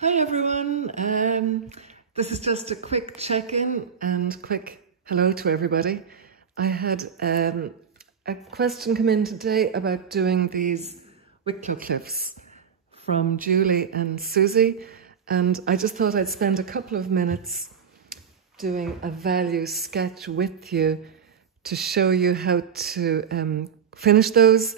Hi everyone, this is just a quick check-in and quick hello to everybody. I had a question come in today about doing these Wicklow cliffs from Julie and Susie, and I just thought I'd spend a couple of minutes doing a value sketch with you to show you how to finish those.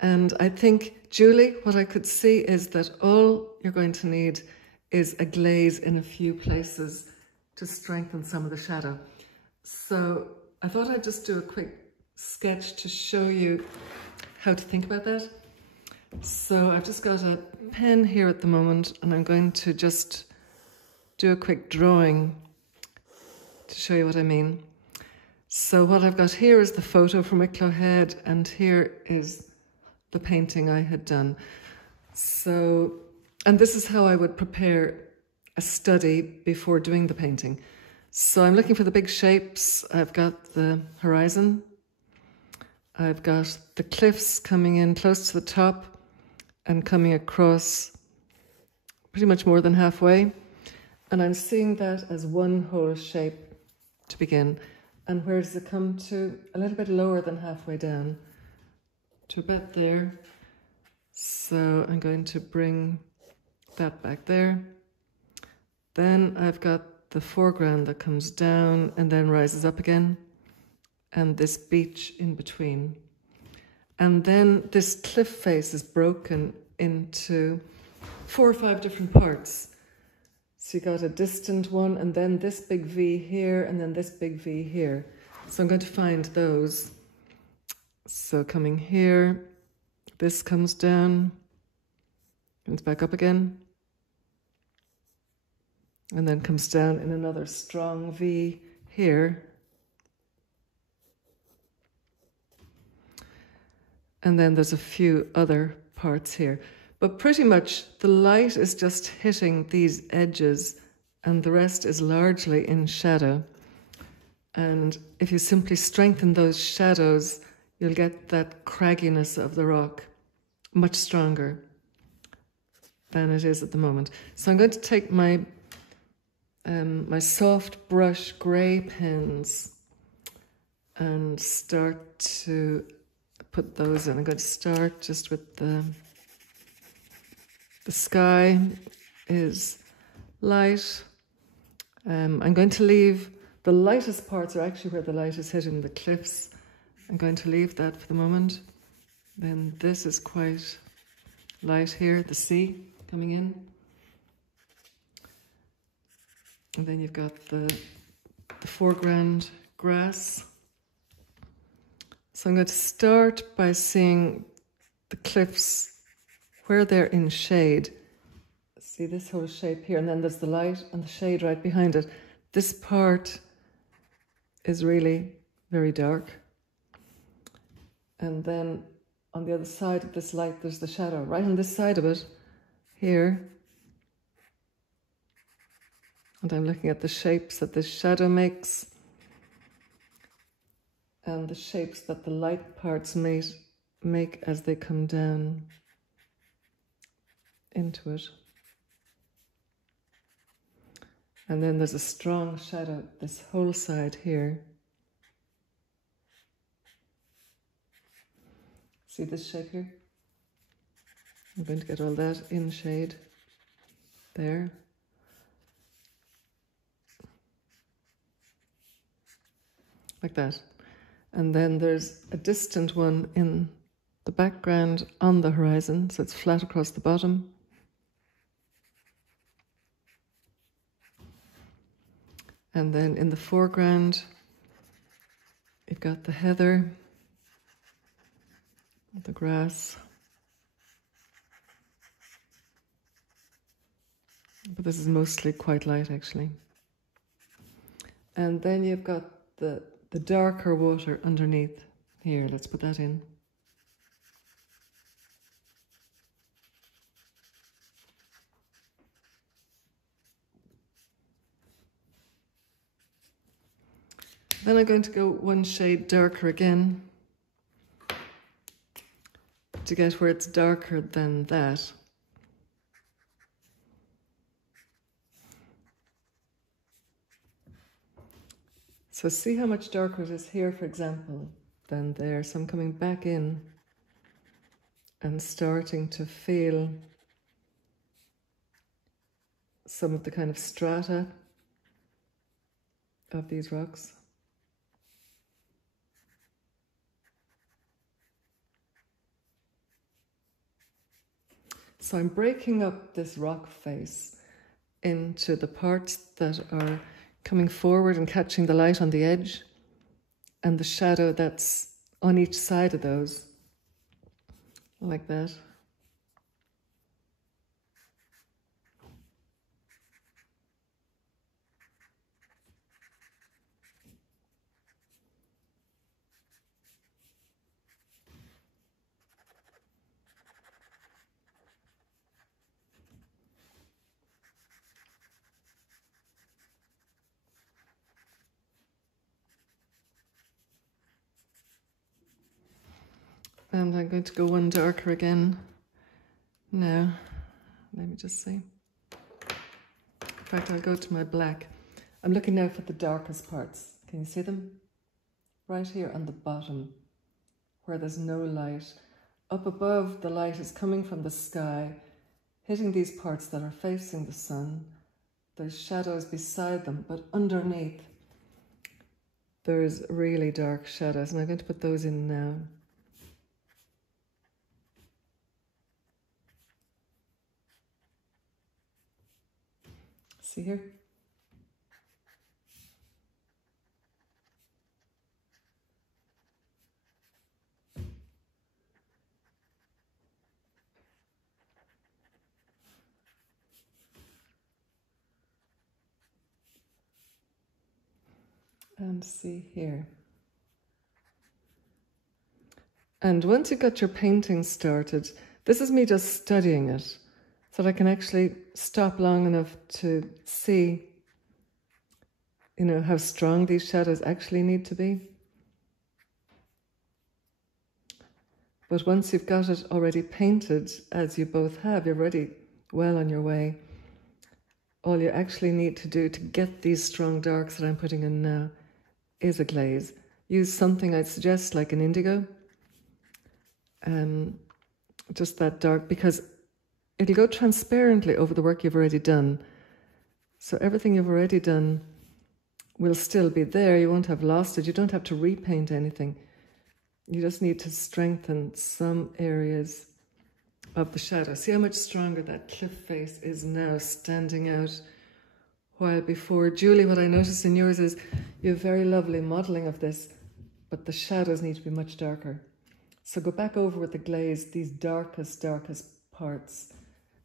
And I think, Julie, what I could see is that all you're going to need is a glaze in a few places to strengthen some of the shadow. So I thought I'd just do a quick sketch to show you how to think about that. So I've just got a pen here at the moment, and I'm going to just do a quick drawing to show you what I mean. So what I've got here is the photo from Wicklow Head, and here is the painting I had done. So, and this is how I would prepare a study before doing the painting. So I'm looking for the big shapes. I've got the horizon. I've got the cliffs coming in close to the top and coming across pretty much more than halfway. And I'm seeing that as one whole shape to begin. And where does it come to? A little bit lower than halfway down, to about there. So I'm going to bring that back there. Then I've got the foreground that comes down and then rises up again, and this beach in between. And then this cliff face is broken into 4 or 5 different parts. So you got a distant one, and then this big V here, and then this big V here. So I'm going to find those. So coming here, this comes down, comes back up again, and then comes down in another strong V here. And then there's a few other parts here. But pretty much the light is just hitting these edges, and the rest is largely in shadow. And if you simply strengthen those shadows, you'll get that cragginess of the rock much stronger than it is at the moment. So I'm going to take my my soft brush grey pens and start to put those in. I'm going to start just with the sky is light. I'm going to leave the lightest parts are actually where the light is hitting the cliffs. I'm going to leave that for the moment. Then this is quite light here, the sea coming in. And then you've got the foreground grass. So I'm going to start by seeing the cliffs where they're in shade. See this whole shape here, and then there's the light and the shade right behind it. This part is really very dark. And then on the other side of this light, there's the shadow. Right on this side of it, here. And I'm looking at the shapes that this shadow makes and the shapes that the light parts make as they come down into it. And then there's a strong shadow this whole side here. See this shape here? I'm going to get all that in shade there. Like that. And then there's a distant one in the background on the horizon, so it's flat across the bottom. And then in the foreground, you've got the heather, the grass. But this is mostly quite light, actually. And then you've got the darker water underneath here. Let's put that in. Then I'm going to go one shade darker again to get where it's darker than that. So see how much darker it is here, for example, than there. So I'm coming back in and starting to feel some of the kind of strata of these rocks. So I'm breaking up this rock face into the parts that are coming forward and catching the light on the edge, and the shadow that's on each side of those, like that. And I'm going to go one darker again now. Let me just see. In fact, I'll go to my black. I'm looking now for the darkest parts. Can you see them? Right here on the bottom, where there's no light. Up above, the light is coming from the sky, hitting these parts that are facing the sun. There's shadows beside them, but underneath, there's really dark shadows. And I'm going to put those in now. See here? And see here. And once you've got your painting started, this is me just studying it, so that I can actually stop long enough to see, you know, how strong these shadows actually need to be. But once you've got it already painted, as you both have, you're already well on your way. All you actually need to do to get these strong darks that I'm putting in now is a glaze. Use something I'd suggest like an indigo. Just that dark, because it'll go transparently over the work you've already done. So everything you've already done will still be there. You won't have lost it. You don't have to repaint anything. You just need to strengthen some areas of the shadow. See how much stronger that cliff face is now standing out. While before, Julie, what I noticed in yours is you have very lovely modelling of this, but the shadows need to be much darker. So go back over with the glaze, these darkest parts.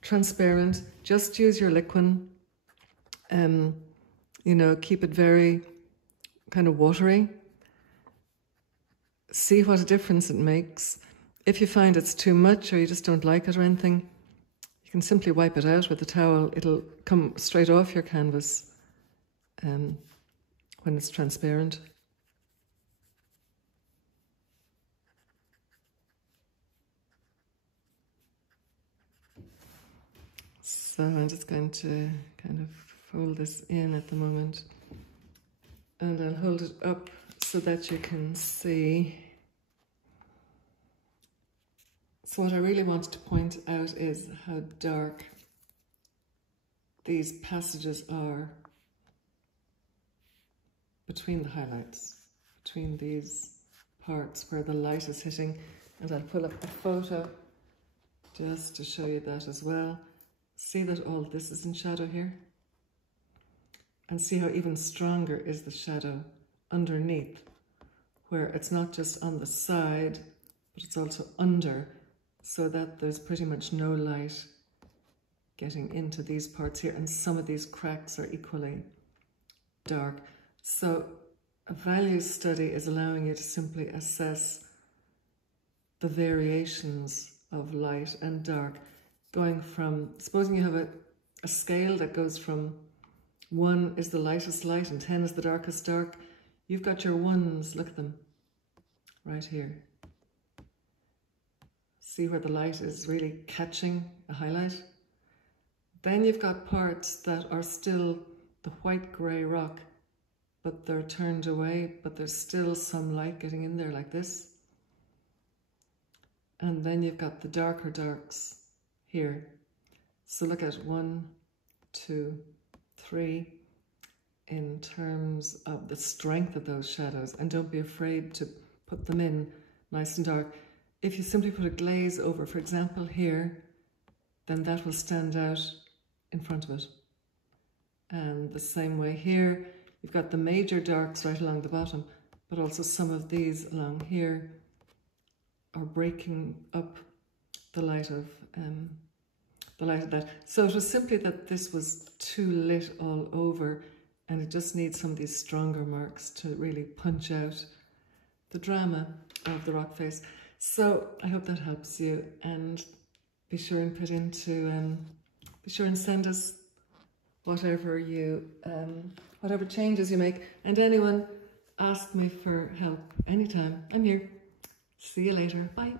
Transparent, just use your liquid. You know, keep it very kind of watery. See what a difference it makes. If you find it's too much or you just don't like it or anything, you can simply wipe it out with a towel. It'll come straight off your canvas when it's transparent. So I'm just going to kind of fold this in at the moment, and I'll hold it up so that you can see. So what I really wanted to point out is how dark these passages are between the highlights, between these parts where the light is hitting. And I'll pull up a photo just to show you that as well. See that all this is in shadow here? And see how even stronger is the shadow underneath, where it's not just on the side, but it's also under, so that there's pretty much no light getting into these parts here, and some of these cracks are equally dark. So a values study is allowing you to simply assess the variations of light and dark, going from, supposing you have a scale that goes from 1 is the lightest light and 10 is the darkest dark. You've got your 1s, look at them, right here. See where the light is really catching a highlight? Then you've got parts that are still the white grey rock, but they're turned away, but there's still some light getting in there like this. And then you've got the darker darks here. So look at 1, 2, 3 in terms of the strength of those shadows, and don't be afraid to put them in nice and dark. If you simply put a glaze over, for example, here, then that will stand out in front of it. And the same way here, you've got the major darks right along the bottom, but also some of these along here are breaking up the light of that. So it was simply that this was too lit all over, and it just needs some of these stronger marks to really punch out the drama of the rock face. So I hope that helps you, and be sure and put into, be sure and send us whatever you, whatever changes you make. And anyone, ask me for help anytime. I'm here. See you later. Bye.